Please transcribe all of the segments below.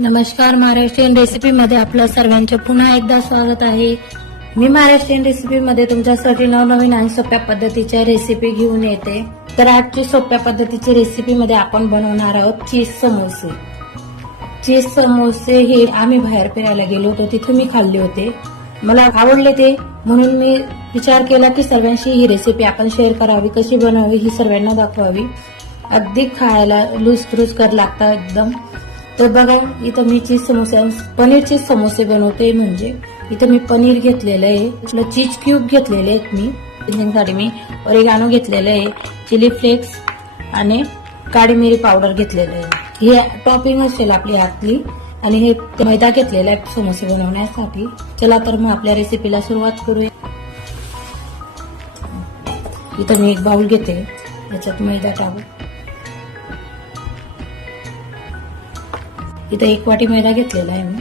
नमस्कार महाराष्ट्रीयन रेसिपीमध्ये आपलं सर्वांचे पुन्हा एकदा स्वागत आहे. मी महाराष्ट्रीयन रेसिपीमध्ये तुमच्यासाठी नवनवीन आणि सोप्या पद्धतीच्या रेसिपी घेऊन येते. तर आजची सोप्या पद्धतीची रेसिपीमध्ये आपण बनवणार आहोत चीज समोसे. चीज समोसे हे आम्ही बाहेर फिरायला गेलो होतो तिथे मी खाल्ले होते. मला आवडले ते म्हणून मी विचार केला की सर्वांशी ही रेसिपी आपण शेअर करावी कशी बनवावी ही सर्वांना दाखवावी. अगदी खायला लुसतुरूस कर लागतात एकदम. तर बघा इथं मी चीज समोसे पनीर चीज समोसे बनवते. म्हणजे इथं मी पनीर घेतलेलं आहे. आपलं चीज क्यूब घेतलेले आहेत मी. त्यासाठी मी ओरिगानो घेतलेलं आहे चिली फ्लेक्स आणि काळी मिरी पावडर घेतलेलं आहे. ही टॉपिंग असेल आपली आतली आणि हे मैदा घेतलेला आहे समोसे बनवण्यासाठी. चला तर मग आपल्या रेसिपीला सुरुवात करूया. इथं मी एक बाउल घेते. त्याच्यात मैदा टाकू इथं एक वाटी मैदा घेतलेला आहे मी.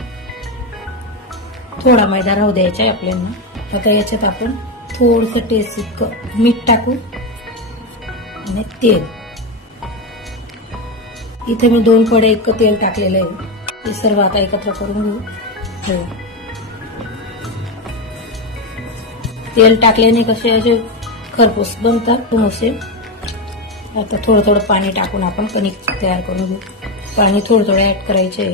थोडा मैदा राहू द्यायचा आहे आपल्याला. आता याच्यात आपण थोडस टेस्ट इतकं मीठ टाकू. आणि तेल. इथे मी दोन पडे इतकं तेल टाकलेलं आहे. ते सर्व आता एकत्र करून घेऊ. हो. तेल टाकल्याने कसे असे खरपूस बनतात समोसे आता थोडं थोडं पाणी टाकून आपण कणिक तयार करून घेऊ. पाणी थोडं थोडं ऍड करायचे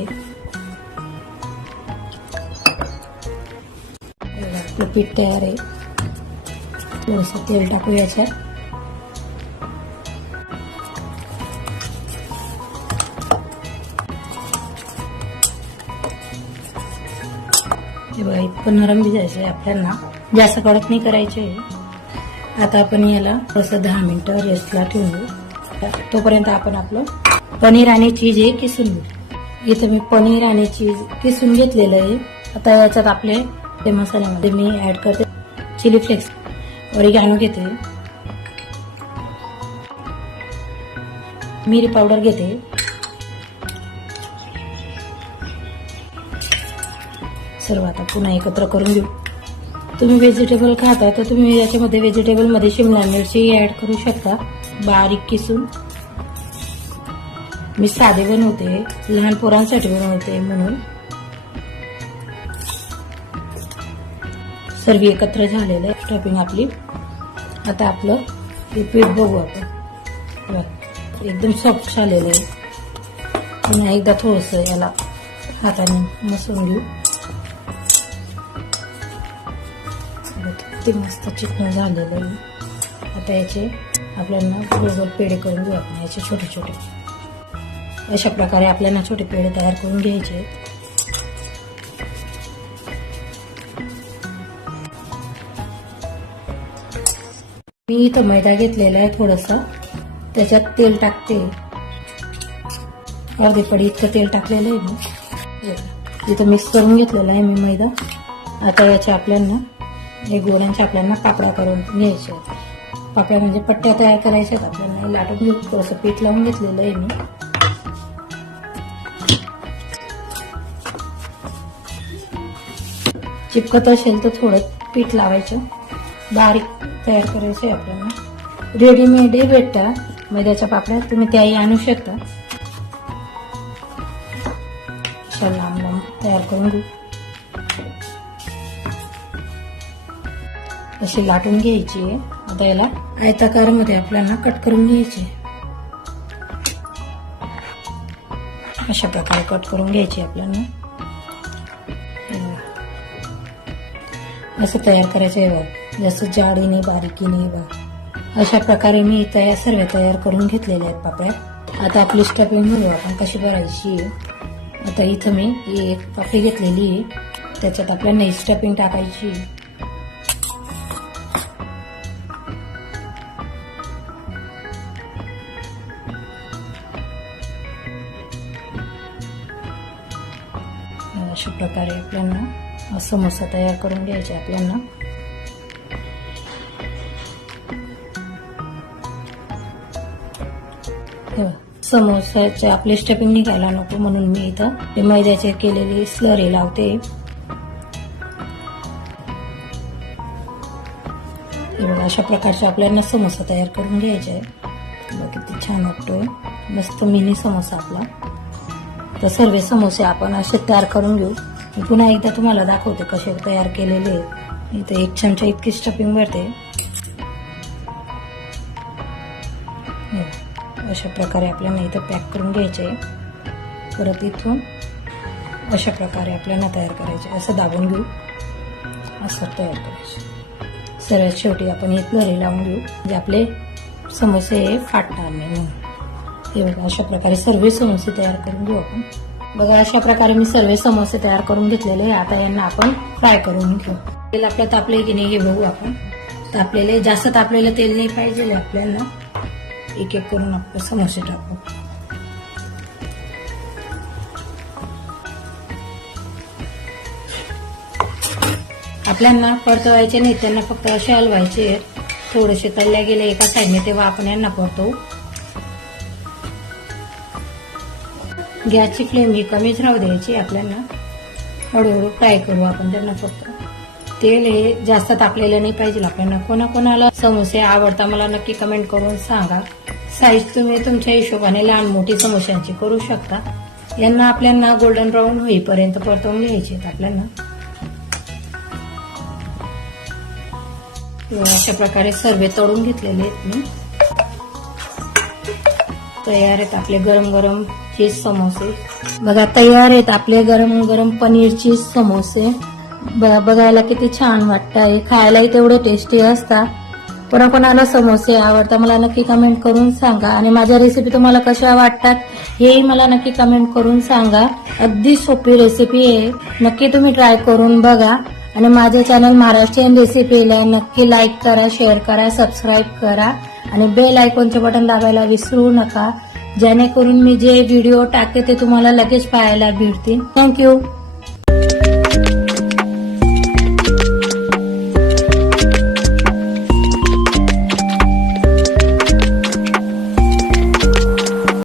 आपलं पीठ तयार आहे. थोडस तेल टाकू याच्यात. हे बघा इतकं नरम भिजायचं आहे आपल्याला. जास्त कडक नाही करायचे. आता आपण याला थोडंसं दहा मिनिटं रेस्टला ठेवू. तोपर्यंत आपण आपलं पनीर आणि चीज हे किसून घेऊ इथं मी पनीर आणि चीज किसून घेतलेलं आहे. आता याच्यात आपले ते मसाल्यामध्ये मी ऍड करते. चिली फ्लेक्स ओरिगानो घेते. मिरी पावडर घेते. सर्व आता पुन्हा एकत्र करून घेऊ. तुम्ही व्हेजिटेबल खाता तर तुम्ही याच्यामध्ये व्हेजिटेबलमध्ये शिमला मिरची ऍड करू शकता. बारीक किसून. मी साधे बनवते लहान पोरांसाठी बनवते म्हणून. सर्व एकत्र झालेलं आहे स्टॉपिंग आपली. आता आपलं हे पीठ बघू आपण. एकदम सॉफ्ट झालेलं आहे. पुन्हा एकदा थोडस याला हाताने मसून घेऊ. किती मस्त चिकन झालेलं आहे. आता याचे आपल्याला बरोबर पेढे करून घेऊ आपण याचे छोटे छोटे अशा प्रकारे आपल्याला छोटे पेढे तयार करून घ्यायचे. मी इथं मैदा घेतलेला आहे थोडंसं. त्याच्यात तेल टाकते. अर्धे पडी इतकं तेल टाकलेलं आहे मी. इथं मिक्स करून घेतलेला आहे मी मैदा. आता याचे आपल्याला हे गोळ्यांचे आपल्याला पापड्या करून घ्यायचे पापड्या म्हणजे पट्ट्या तयार करायच्या आहेत. आपल्याला लाटून घेऊन थोडंसं पीठ लावून घेतलेलं आहे मी. चिपकत असेल तर थोडं पीठ लावायचं. बारीक तयार करायचं आहे आपल्याला रेडीमेडही भेटतात मैद्याच्या पापड्या तुम्ही त्याही आणू शकता. लांब लांब तयार करून घेऊ. अशी लाटून घ्यायची आहे. आता याला आयताकारमध्ये आपल्याला कट करून घ्यायचे अशा प्रकारे कट करून घ्यायची आपल्याला. असं तयार करायचं आहे बघ जसं जाडीने बारीकीने बा. अशा प्रकारे मी तयार सर्व तयार करून घेतलेल्या आहेत पापड्या. आता आपली स्टफिंग बघू आपण कशी भरायची आता इथं मी एक पापडी घेतलेली आहे. त्याच्यात आपल्याला स्टफिंग टाकायची अशा प्रकारे आपल्याला समोसा तयार करून घ्यायचे आपल्याला. समोसाचे आपले स्टफिंग निघायला नको म्हणून मी इथं मैद्याचे केलेली स्लरी लावते. अशा प्रकारचे आपल्याला समोसा तयार करून घ्यायचे आहे. किती छान वाटतोय. मस्त मिनी समोसा आपला. तर सर्व समोसे आपण असे तयार करून घेऊ. मी पुन्हा एकदा तुम्हाला दाखवते कसे तयार केलेले इथे एक चमचा इतकी स्टफिंग भरते अशा प्रकारे आपल्याला इथं पॅक करून घ्यायचे. परत इथून अशा प्रकारे आपल्याला तयार करायचे. असं दाबून घेऊ. असं तयार करायचे. सर्वात शेवटी आपण हे घरी लावून घेऊ. जे आपले समोसे हे फाटणार नाही म्हणून. हे बघा अशा प्रकारे सर्व समोसे तयार करून घेऊ आपण. बघा अशा प्रकारे मी सर्व समोसे तयार करून घेतलेले आता यांना आपण फ्राय करून घेऊ. तेल आपलं तापले की नाही हे बघू आपण. तापलेले जास्त तापलेलं तेल नाही पाहिजे आपल्याला. एक एक करून आपण समोसे टाकू. आपल्यांना परतवायचे नाही त्यांना फक्त असे हलवायचे. आहेत थोडेसे तळल्या गेले एका साईडने तेव्हा आपण यांना परतवू. गॅसची फ्लेम ही कमीच राहू द्यायची आपल्याला हळूहळू फ्राय करू आपण त्यांना फक्त. तेल हे जास्त तापलेलं नाही पाहिजे आपल्याला कोणाकोणाला समोसे आवडता मला नक्की कमेंट करून सांगा. साईज तुम्ही तुमच्या हिशोबाने लहान मोठी समोश्यांची करू शकता. यांना आपल्याला गोल्डन ब्राऊन होईपर्यंत परतवून घ्यायचे आहेत आपल्याला. हो, अशा प्रकारे सर्व तळून घेतलेले आहेत मी. तयार आहेत आपले गरम गरम चीज समोसे. बघा तयार आहेत आपले गरम गरम पनीर चीज समोसे. ब- बघायला किती छान वाटतं आहे खायलाही तेवढे टेस्टी असतात कोणाकोणाला समोसे आवडतात मला नक्की कमेंट करून सांगा. आणि माझ्या रेसिपी तुम्हाला कशा वाटतात हेही मला नक्की कमेंट करून सांगा. अगदी सोपी रेसिपी आहे. नक्की तुम्ही ट्राय करून बघा. आणि माझे चॅनल महाराष्ट्रीयन रेसिपीला नक्की लाईक करा शेअर करा सबस्क्राईब करा. आणि बेल आयकॉनचे बटन दाबायला विसरू नका. जेणेकरून मी जे व्हिडिओ टाकते ते तुम्हाला लगेच पाहायला भेटतील. थँक्यू